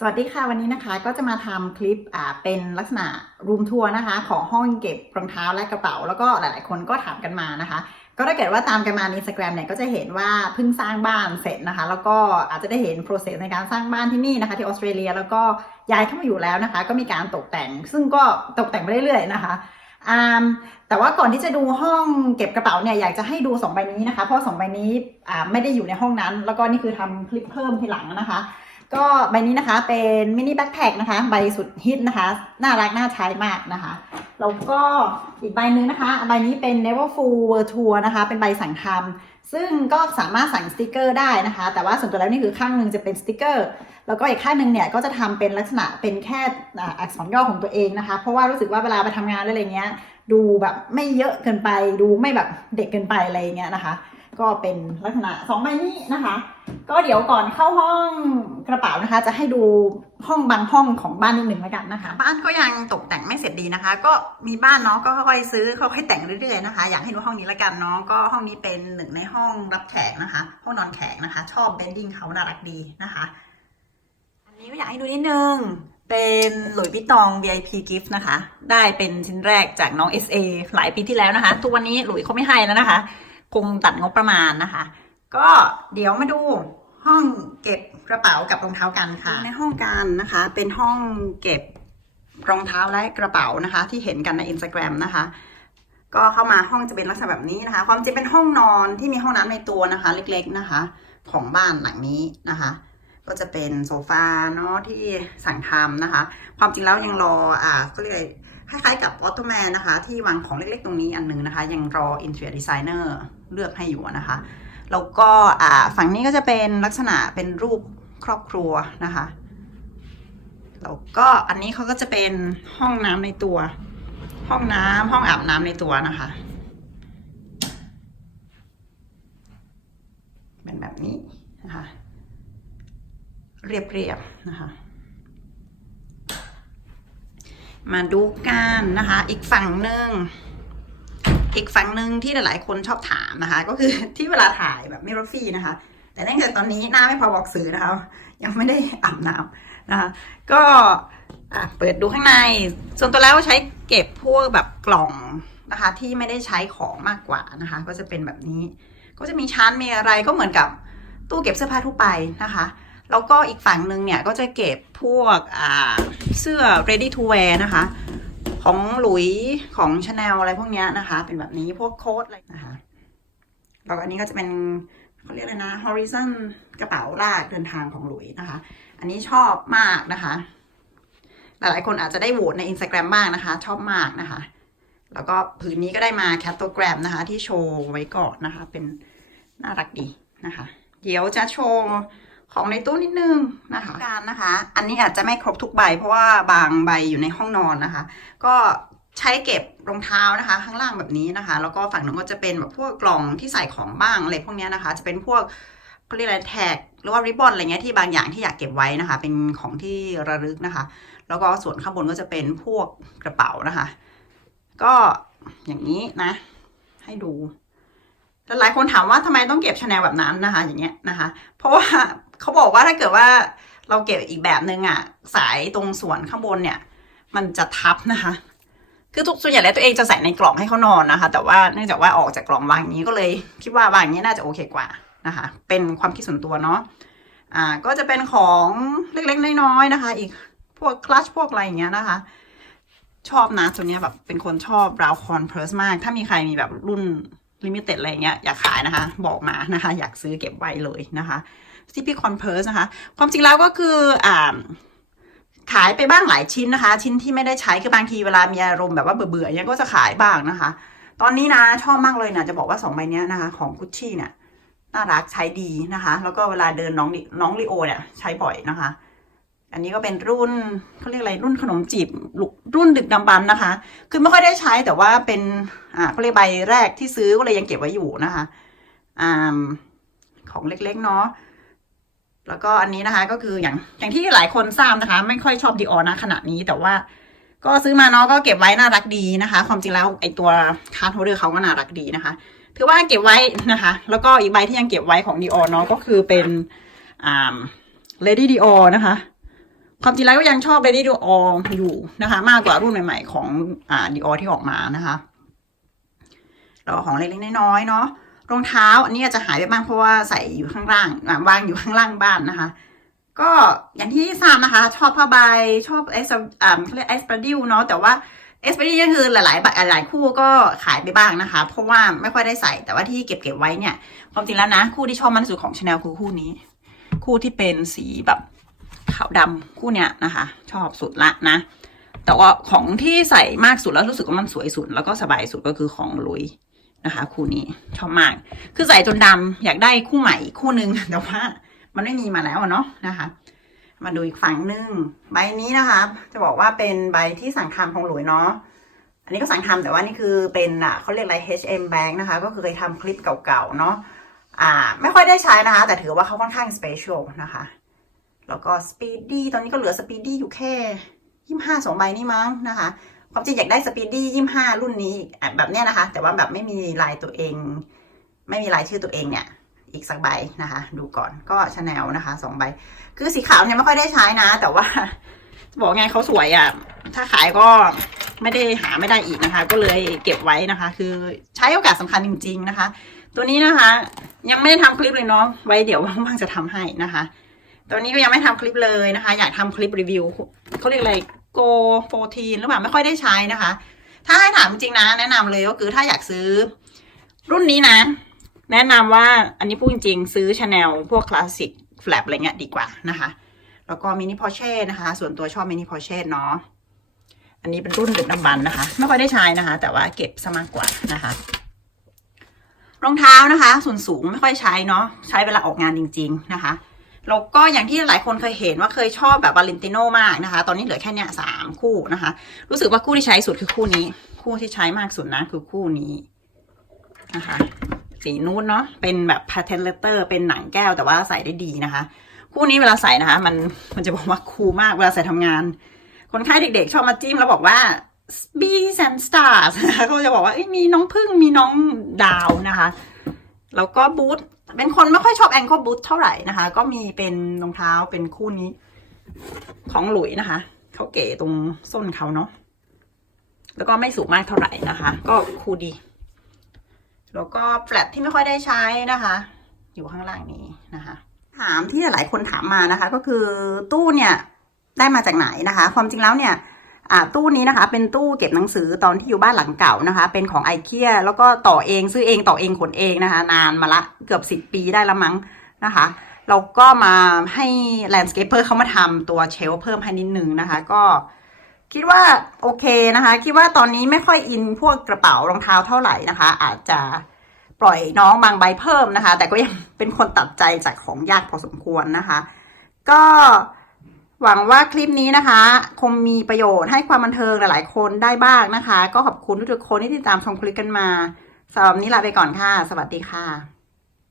สวัสดีค่ะวันนี้นะคะก็จะมาทำคลิปอ่าเป็นลักษณะรูมทัวร์นะคะ ของห้องเก็บรองเท้าและกระเป๋า แล้วก็หลาย ๆ คนก็ถามกันมานะคะ ก็ถ้าเกิดว่าตามกันมาใน Instagram เนี่ยก็จะเห็นว่าเพิ่งสร้างบ้านเสร็จนะคะ แล้วก็อาจจะได้เห็น process ในการสร้างบ้านที่นี่นะคะ ที่ออสเตรเลียแล้วก็ย้ายเข้ามาอยู่แล้วนะคะ ก็มีการตกแต่ง ซึ่งก็ตกแต่งไปเรื่อยๆนะคะอ่าแต่ว่าก่อนที่จะดูห้องเก็บกระเป๋าเนี่ยอยากจะให้ดูสองใบนี้นะคะ เพราะสองใบนี้อ่าไม่ได้อยู่ในห้องนั้น แล้วก็นี่คือทำคลิปเพิ่มทีหลังนะคะ ก็ใบนี้นะคะเป็นมินิแบ็คแพคนะคะ ใบสุดฮิตนะคะ น่ารักน่าใช้มากนะคะ แล้วก็อีกใบหนึงนะคะ ใบนี้เป็น Never Full World Tour นะคะ เป็นใบสั่งทำซึ่งก็สามารถสั่งสติกเกอร์ได้นะคะ แต่ว่าส่วนตัวแล้วนี่คือข้างหนึ่งจะเป็นสติกเกอร์ แล้วก็อีกข้างหนึ่งเนี่ยก็จะทำเป็นลักษณะเป็นแค่อักษรย่อของตัวเองนะคะ เพราะว่ารู้สึกว่าเวลาไปทำงานอะไรเงี้ย ดูแบบไม่เยอะเกินไป ดูไม่แบบเด็กเกินไปอะไรเงี้ยนะคะ ก็เป็นลักษณะสองใบนี้นะคะ ก็เดี๋ยวก่อนเข้าห้องกระเป๋านะคะ จะให้ดูห้องบางห้องของบ้านนิดหนึ่งแล้วกันนะคะ บ้านก็ยังตกแต่งไม่เสร็จดีนะคะ ก็มีบ้านเนาะก็ค่อยๆซื้อค่อยๆแต่งเรื่อยๆนะคะ อยากให้ดูห้องนี้ล้วกันเนาะก็ห้องนี้เป็นหนึ่งในห้องรับแขกนะคะ ห้องนอนแขกนะคะ ชอบเบนดิ้งเขาน่ารักดีนะคะ อันนี้ก็อยากให้ดูนิดนึงเป็นหลุยส์วิตตอง VIP gift นะคะ ได้เป็นชิ้นแรกจากน้อง SA หลายปีที่แล้วนะคะ ทุกวันนี้หลุยส์เขาไม่ให้แล้วนะคะ คงตัดงบประมาณนะคะ ก็เดี๋ยวมาดูห้องเก็บกระเป๋ากับรองเท้ากันค่ะ ในห้องกันนะคะ เป็นห้องเก็บรองเท้าและกระเป๋านะคะ ที่เห็นกันใน Instagram นะคะ ก็เข้ามาห้องจะเป็นลักษณะแบบนี้นะคะ ความจริงเป็นห้องนอนที่มีห้องน้ำในตัวนะคะ เล็กๆนะคะ ของบ้านหลังนี้นะคะ ก็จะเป็นโซฟาเนาะที่สั่งทำนะคะ ความจริงแล้วยังรออ่าก็เรียก คล้ายๆกับออโตแมนนะคะ ที่วางของเล็กๆตรงนี้อันหนึงนะคะ ยังรอ interior designer เลือกให้อยู่นะคะ แล้วก็ฝั่งนี้ก็จะเป็นลักษณะเป็นรูปครอบครัวนะคะแล้วก็อันนี้เขาก็จะเป็นห้องน้ำในตัว ห้องน้ำห้องอาบน้ำในตัวนะคะ เป็นแบบนี้นะคะ เรียบๆนะคะ มาดูกันนะคะ อีกฝั่งหนึ่งอีกฝั่งหนึ่งที่หลายๆคนชอบถามนะคะ ก็คือที่เวลาถ่ายแบบไม่รฟี่นะคะ แต่เนื่องจากตอนนี้หน้าไม่พอบอกสื่อนะคะ ยังไม่ได้อาบน้ำนะคะ ก็ะเปิดดูข้างใน ส่วนตัวแล้วใช้เก็บพวกแบบกล่องนะคะ ที่ไม่ได้ใช้ของมากกว่านะคะ ก็จะเป็นแบบนี้ ก็จะมีชั้นมีอะไรก็เหมือนกับตู้เก็บเสื้อผ้าทั่วไปนะคะ แล้วก็อีกฝั่งหนึ่งเนี่ยก็จะเก็บพวกเสื้อ ready to wear นะคะ ของหลุยของชาแนลอะไรพวกนี้นะคะ เป็นแบบนี้พวกโค้ดอะไรนะคะแล้วก็อันนี้ก็จะเป็นเขาเรียกอะไรนะ horizon กระเป๋าลากเดินทางของหลุยนะคะ อันนี้ชอบมากนะคะ หลายๆคนอาจจะได้โหวตใน Instagram บ้างนะคะ ชอบมากนะคะ แล้วก็ผืนนี้ก็ได้มาแคตโตแกรมนะคะ ที่โชว์ไว้ก่อนนะคะ เป็นน่ารักดีนะคะ เดี๋ยวจะโชว์ ของในตู้นิดนึงนะคะการนะคะ อันนี้อาจจะไม่ครบทุกใบ เพราะว่าบางใบอยู่ในห้องนอนนะคะ ก็ใช้เก็บรองเท้านะคะ ข้างล่างแบบนี้นะคะ แล้วก็ฝั่งนึงก็จะเป็นแบบพวกกล่องที่ใส่ของบ้างอะไรพวกนี้นะคะ จะเป็นพวกเขาเรียกอะไรแท็กหรือว่าริบบอนอะไรเงี้ยที่บางอย่างที่อยากเก็บไว้นะคะ เป็นของที่ระลึกนะคะ แล้วก็ส่วนข้างบนก็จะเป็นพวกกระเป๋านะคะ ก็อย่างนี้นะ ให้ดู แล้วหลายคนถามว่าทำไมต้องเก็บชาแนลแบบนั้นนะคะ อย่างเงี้ยนะคะ เพราะว่าเขาบอกว่าถ้าเกิดว่าเราเก็บอีกแบบนึงอะสายตรงส่วนข้างบนเนี่ย มันจะทับนะคะ คือทุกส่วนใหญ่แล้วตัวเองจะใส่ในกล่องให้เขานอนนะคะ แต่ว่าเนื่องจากว่าออกจากกล่องวางอย่างนี้ก็เลยคิดว่าวางอย่างนี้น่าจะโอเคกว่านะคะ เป็นความคิดส่วนตัวเนาะอ่าก็จะเป็นของเล็กๆน้อยๆนะคะ อีกพวกคลัชพวกอะไรอย่างเงี้ยนะคะ ชอบนะตัวเนี้ยแบบเป็นคนชอบราวคอนเพ r ร์สมาก ถ้ามีใครมีแบบรุ่น ลิมิเต็ดอะไรเงี้ยอยากขายนะคะ บอกมานะคะ อยากซื้อเก็บไว้เลยนะคะที่พี่คอนเพ r ร์สนะคะ ความจริงแล้วก็คืออ่าขายไปบ้างหลายชิ้นนะคะ ชิ้นที่ไม่ได้ใช้คือบางทีเวลามีอารมณ์แบบว่าเบื่อๆย่างเงี้ยก็จะขายบ้างนะคะ ตอนนี้นะชอบมากเลยนะจะบอกว่าสองใบเนี้ยนะคะ ของกุชชี่เนี่ยน่ารักใช้ดีนะคะ แล้วก็เวลาเดินน้องน้องลีโอเนี่ยใช้บ่อยนะคะ อันนี้ก็เป็นรุ่นเขาเรียกอะไรรุ่นขนมจีบรุ่นดึกดำบรรพ์นะคะ คือไม่ค่อยได้ใช้แต่ว่าเป็นอ่าเขาเรียกใบแรกที่ซื้อก็เลยยังเก็บไว้อยู่นะคะอ่าของเล็กๆเนาะแล้วก็อันนี้นะคะก็คืออย่างอย่างที่หลายคนทราบนะคะ ไม่ค่อยชอบดีออนะขณะนี้แต่ว่าก็ซื้อมาเนาะก็เก็บไว้น่ารักดีนะคะ ความจริงแล้วไอตัวคาร์ดโฮลเดอร์เขาก็น่ารักดีนะคะถือว่าเก็บไว้นะคะ แล้วก็อีกใบที่ยังเก็บไว้ของดีออเนาะก็คือเป็นอ่า Lady Dior นะคะ ความจริงแล้วก็ยังชอบ Lady Dior ออยู่นะคะ มากกว่ารุ่นใหม่ๆของอ่า Dior ที่ออกมานะคะแล้วของเล็กๆน้อยๆเนาะรองเท้า อันนี้อาจจะหายไปบ้างเพราะว่าใส่อยู่ข้างล่างวางอยู่ข้างล่างบ้านนะคะ ก็อย่างที่ทราบนะคะ ชอบผ้าใบชอบเอสอ่าเขาเรียกเอสปาดิวเนาะแต่ว่าเอสปาดิวก็คือหลายๆหลายๆคู่ก็ขายไปบ้างนะคะ เพราะว่าไม่ค่อยได้ใส่แต่ว่าที่เก็บเก็บไว้เนี่ย ความจริงแล้วนะ คู่ที่ชอบมากที่สุดของชาแนลคือคู่นี้ คู่ที่เป็นสีแบบ ขาวดำคู่เนี้ยนะคะ ชอบสุดละนะ แต่ว่าของที่ใส่มากสุดแล้วรู้สึกว่ามันสวยสุด แล้วก็สบายสุดก็คือของลุยนะคะ คู่นี้ชอบมาก คือใส่จนดำอยากได้คู่ใหม่คู่หนึ่งแต่ว่ามันไม่มีมาแล้วเนาะนะคะ มาดูอีกฝั่งหนึ่งใบนี้นะคะ จะบอกว่าเป็นใบที่สั่งทำของหลุยเนาะอันนี้ก็สั่งทำแต่ว่านี่คือเป็นอะเขาเรียกอะไร H&M Bank นะคะ ก็คือเคยทำคลิปเก่าๆเนาะอ่า ไม่ค่อยได้ใช้นะคะ แต่ถือว่าเขาค่อนข้างสเปเชียลนะคะ แล้วก็สปีดดี้ตอนนี้ก็เหลือสปีดดี้อยู่แค่ยี่ห้าสองใบนี่มั้งนะคะความจริงอยากได้สปีดดี้ยี่ห้ารุ่นนี้แบบเนี้ยนะคะ แต่ว่าแบบไม่มีลายตัวเอง ไม่มีลายชื่อตัวเองเนี่ย อีกสักใบนะคะ ดูก่อนก็ชาแนลนะคะสองใบ คือสีขาวเนี่ยไม่ค่อยได้ใช้นะ แต่ว่าจะบอกไงเขาสวยอะ่ะ ถ้าขายก็ไม่ได้หาไม่ได้อีกนะคะ ก็เลยเก็บไว้นะคะ คือใช้โอกาสสำคัญจริง ๆนะคะ ตัวนี้นะคะ ยังไม่ได้ทำคลิปเลยเนาะไว้เดี๋ยวว่างๆจะทำให้นะคะ ตัวนี้ก็ยังไม่ทำคลิปเลยนะคะ อยากทำคลิปรีวิวเขาเรียกอะไรโกโฟทีนหรือเปล่าไม่ค่อยได้ใช้นะคะ ถ้าให้ถามจริงนะ แนะนำเลยก็คือถ้าอยากซื้อ รุ่นนี้นะ แนะนำว่าอันนี้พูดจริงๆ ซื้อชาแนลพวกคลาสสิกแฟลปอะไรเงี้ยดีกว่านะคะ แล้วก็มินิพอเช่นะคะ ส่วนตัวชอบมินิพอเช่เนาะอันนี้เป็นรุ่นดึกดำบรรนะคะ ไม่ค่อยได้ใช้นะคะ แต่ว่าเก็บซะมากกว่านะคะรองเท้านะคะ ส่วนสูงไม่ค่อยใช้เนาะใช้เวลาออกงานจริง ๆ นะคะ แล้วก็อย่างที่หลายคนเคยเห็นว่าเคยชอบแบบวาเลนติโนมากนะคะ ตอนนี้เหลือแค่เนี้ยสามคู่นะคะ รู้สึกว่าคู่ที่ใช้สุดคือคู่นี้ คู่ที่ใช้มากสุดนะคือคู่นี้นะคะ สีนูดเนาะเป็นแบบพาเทนเลเตอร์เป็นหนังแก้วแต่ว่าใส่ได้ดีนะคะ คู่นี้เวลาใส่นะคะ มันมันจะบอกว่าคูลมากเวลาใส่ทำงาน คนไข้เด็กๆ ชอบมาจิ้มแล้วบอกว่า bees and stars นะคะเขาจะบอกว่ามีน้องพึ่งมีน้องดาวนะคะ แล้วก็บูท เป็นคนไม่ค่อยชอบแองเกิลบูทเท่าไหร่นะคะ ก็มีเป็นรองเท้าเป็นคู่นี้ ของหลุยนะคะ เขาเก๋ตรงส้นเขาเนาะแล้วก็ไม่สูงมากเท่าไหร่นะคะ ก็คูลดี แล้วก็แฟลตที่ไม่ค่อยได้ใช้นะคะ อยู่ข้างล่างนี้นะคะ ถามที่หลายคนถามมานะคะ ก็คือตู้เนี่ยได้มาจากไหนนะคะ ความจริงแล้วเนี่ย อ่าตู้นี้นะคะ เป็นตู้เก็บหนังสือตอนที่อยู่บ้านหลังเก่านะคะ เป็นของไอเคียแล้วก็ต่อเองซื้อเองต่อเองขนเองนะคะ นานมาละเกือบสิบปีได้ละมั้งนะคะเราก็มาให้แลนด์สเคปเปอร์เขามาทำตัวเชลเพิ่มให้นิดนึงนะคะ ก็คิดว่าโอเคนะคะ คิดว่าตอนนี้ไม่ค่อยอินพวกกระเป๋ารองเท้าเท่าไหร่นะคะ อาจจะปล่อยน้องบางใบเพิ่มนะคะ แต่ก็ยังเป็นคนตัดใจจากของยากพอสมควรนะคะ ก็ หวังว่าคลิปนี้นะคะ คงมีประโยชน์ให้ความบันเทิงหลายๆ คนได้บ้างนะคะ ก็ขอบคุณทุกๆคนที่ติดตามชมคลิปกันมาสำหรับนนี้ลาไปก่อนค่ะ สวัสดีค่ะ